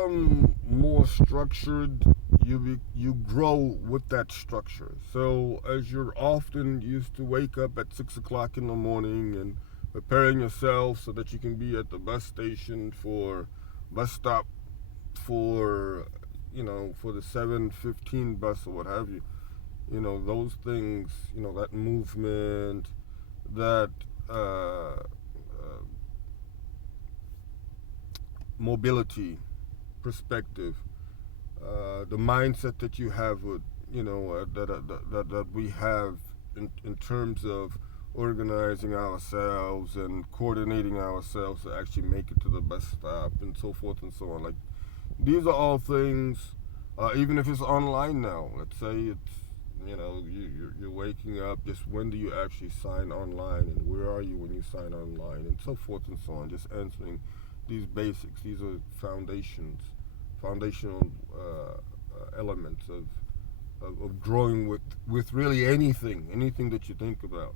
become more structured, you grow with that structure. So as you're often used to wake up at 6 o'clock in the morning and preparing yourself so that you can be at the bus station for bus stop for for the 7:15 bus or what have you. Those things. That movement, that mobility, perspective, the mindset that you have with that we have in terms of organizing ourselves and coordinating ourselves to actually make it to the bus stop and so forth and so on. Like these are all things. Even if it's online now, let's say it's you're waking up. Just when do you actually sign online, and where are you when you sign online, and so forth and so on. Just answering these basics. These are foundational elements of growing with really anything that you think about.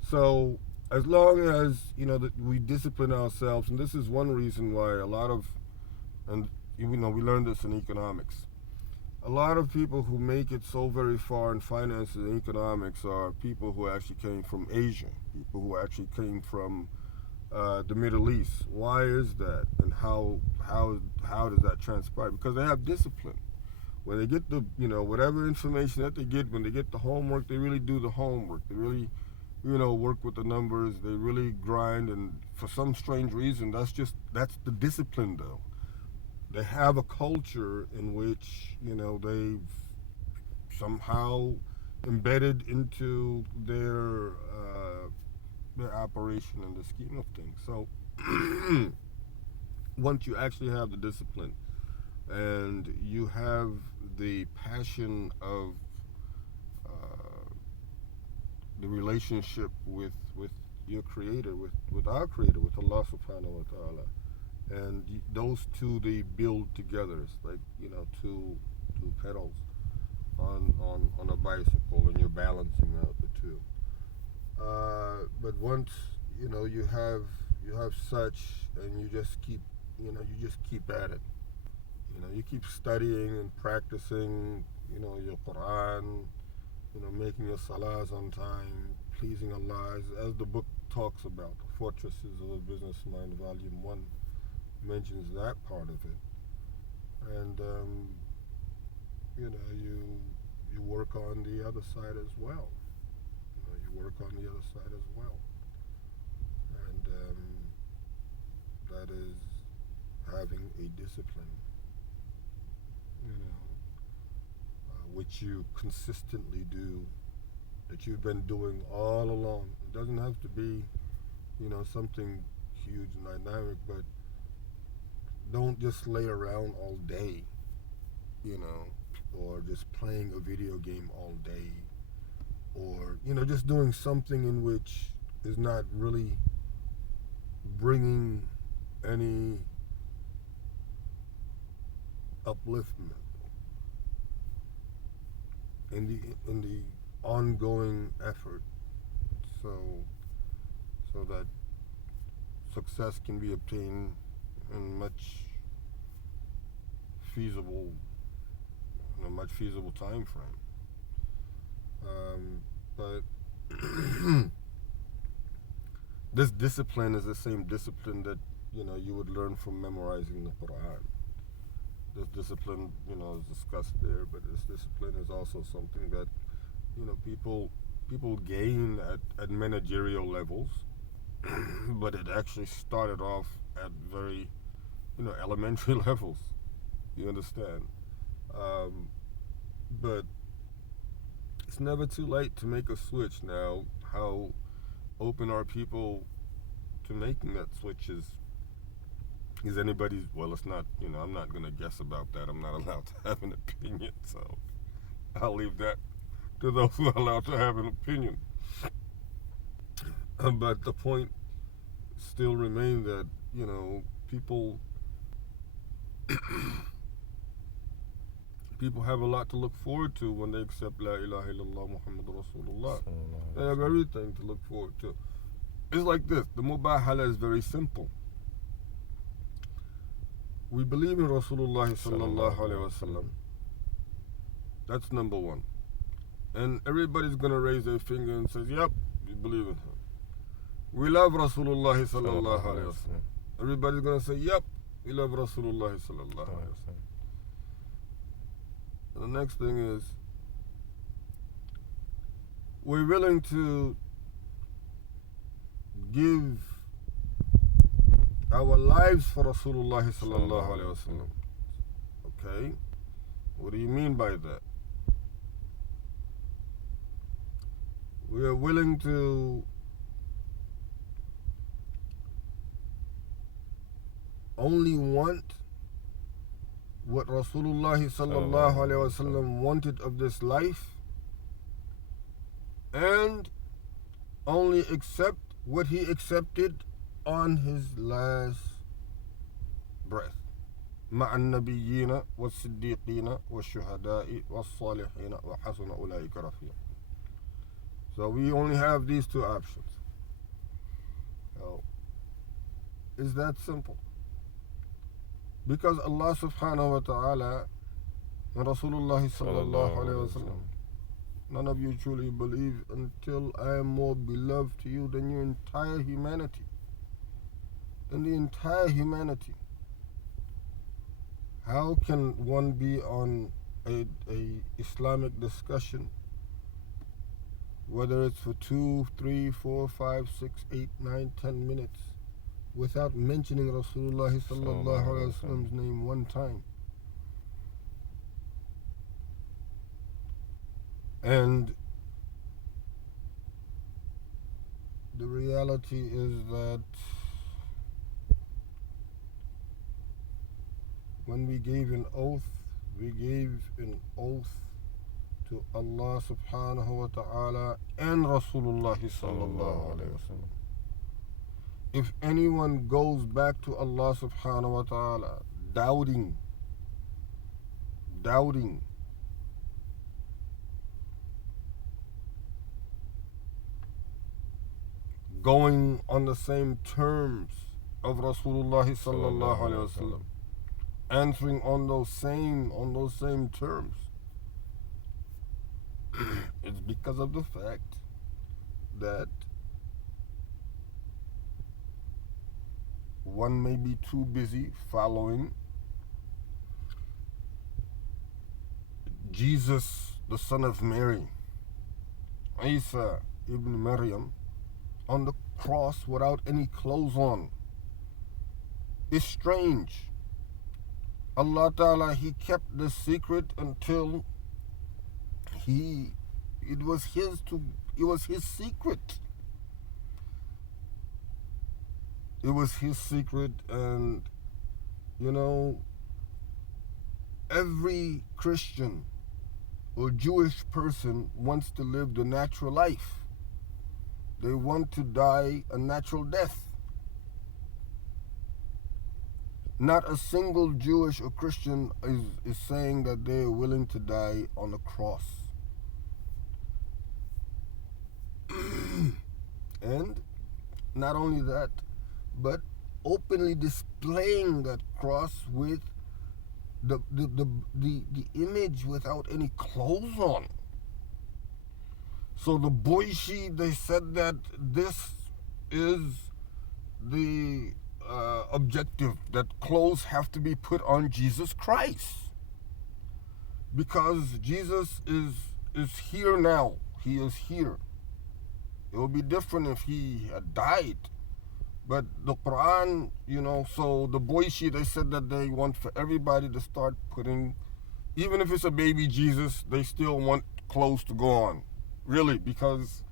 So as long as that we discipline ourselves, and this is one reason why a lot of, and we learned this in economics. A lot of people who make it so very far in finances and economics are people who actually came from Asia, people who actually came from the Middle East. Why is that, and how does that transpire? Because they have discipline. When they get the whatever information that they get, when they get the homework, they really do the homework. They really work with the numbers. They really grind, and for some strange reason, that's the discipline though. They have a culture in which they've somehow embedded into their operation and the scheme of things. So once you actually have the discipline and you have the passion of the relationship with your creator, with our creator, with Allah subhanahu wa ta'ala, and those two, they build together. It's like two pedals on a bicycle, and you're balancing out the two. But once you have such, and you just keep at it. You keep studying and practicing. Your Quran. Making your salahs on time, pleasing Allah, as the book talks about. The Fortresses of a Business Mind, Volume 1 mentions that part of it. And you work on the other side as well. You work on the other side as well, and that is having a discipline. Which you consistently do, that you've been doing all along. It doesn't have to be, something huge and dynamic, but don't just lay around all day, or just playing a video game all day, or, just doing something in which is not really bringing any upliftment in the ongoing effort, so that success can be obtained in a much feasible time frame. But this discipline is the same discipline that you would learn from memorizing the Quran. This discipline, is discussed there, but this discipline is also something that, people gain at managerial levels, but it actually started off at very, elementary levels. You understand? But it's never too late to make a switch. Now, how open are people to making that switch is anybody's. Well, it's not. I'm not gonna guess about that. I'm not allowed to have an opinion, so I'll leave that to those who are allowed to have an opinion. But the point still remains that people people have a lot to look forward to when they accept La ilaha illallah Muhammadur Rasulullah. They have everything to look forward to. It's like this. The mubahala is very simple. we believe in Rasulullah sallallahu alaihi wasallam. That's number one. And everybody's gonna raise their finger and says, "Yep, we believe in him." We love Rasulullah sallallahu alaihi wasallam. Everybody's gonna say, "Yep, we love Rasulullah sallallahu alaihi wasallam." The next thing is, we're willing to give our lives for Rasulullah sallallahu alaihi wasallam. Okay, what do you mean by that? We are willing to only want what Rasulullah sallallahu alaihi wasallam wanted of this life, and only accept what he accepted on his last breath. مع النبيين والصديقين والشهداء والصالحين وحسن أولئك رفيقا. So we only have these two options. So, is that simple? Because Allah subhanahu wa ta'ala and Rasulullah sallallahu alayhi wa sallam, none of you truly believe until I am more beloved to you than your entire humanity. And the entire humanity. How can one be on a Islamic discussion, whether it's for 2, 3, 4, 5, 6, 8, 9, 10 minutes, without mentioning Rasulullah sallallahu alaihi wasallam's name one time? And the reality is that when we gave an oath to Allah subhanahu wa ta'ala and Rasulullah sallallahu alayhi wa sallam. If anyone goes back to Allah subhanahu wa ta'ala doubting, going on the same terms of Rasulullah sallallahu alayhi wa sallam, answering on those same terms, it's because of the fact that one may be too busy following Jesus, the son of Mary, Isa ibn Maryam, on the cross without any clothes on. It's strange. Allah Ta'ala, He kept the secret until it was his secret. It was his secret, and every Christian or Jewish person wants to live the natural life. They want to die a natural death. Not a single Jewish or Christian is saying that they are willing to die on the cross. And not only that, but openly displaying that cross with the image without any clothes on. So the Boishi, they said that this is the objective, that clothes have to be put on Jesus Christ, because Jesus is here now. He is here. It would be different if he had died. But the Quran, so the Boishi, they said that they want for everybody to start putting, even if it's a baby Jesus, they still want clothes to go on. Really, because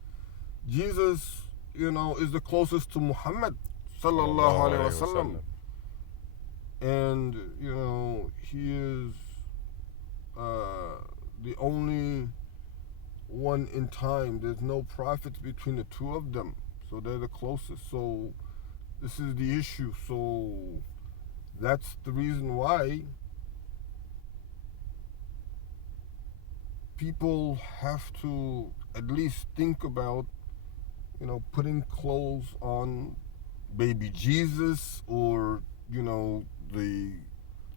Jesus, is the closest to Muhammad sallallahu alaihi wasallam. And, he is the only one in time. There's no prophets between the two of them. So they're the closest. So this is the issue. So that's the reason why people have to at least think about, putting clothes on baby Jesus, or, the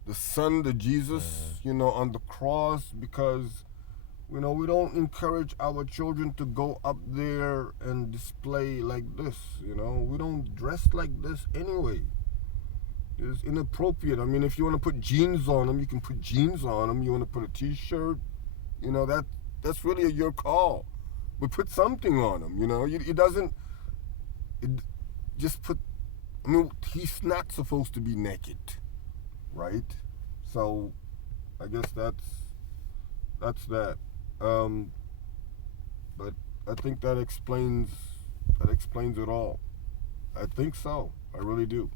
the son, the Jesus, on the cross, because we don't encourage our children to go up there and display like this. We don't dress like this anyway. It's inappropriate. I mean, if you want to put jeans on them, you can put jeans on them. You want to put a T-shirt, that's really your call. But put something on them. It doesn't. It just put. I mean, he's not supposed to be naked, right? So, I guess that's that. But I think that explains it all. I think so. I really do.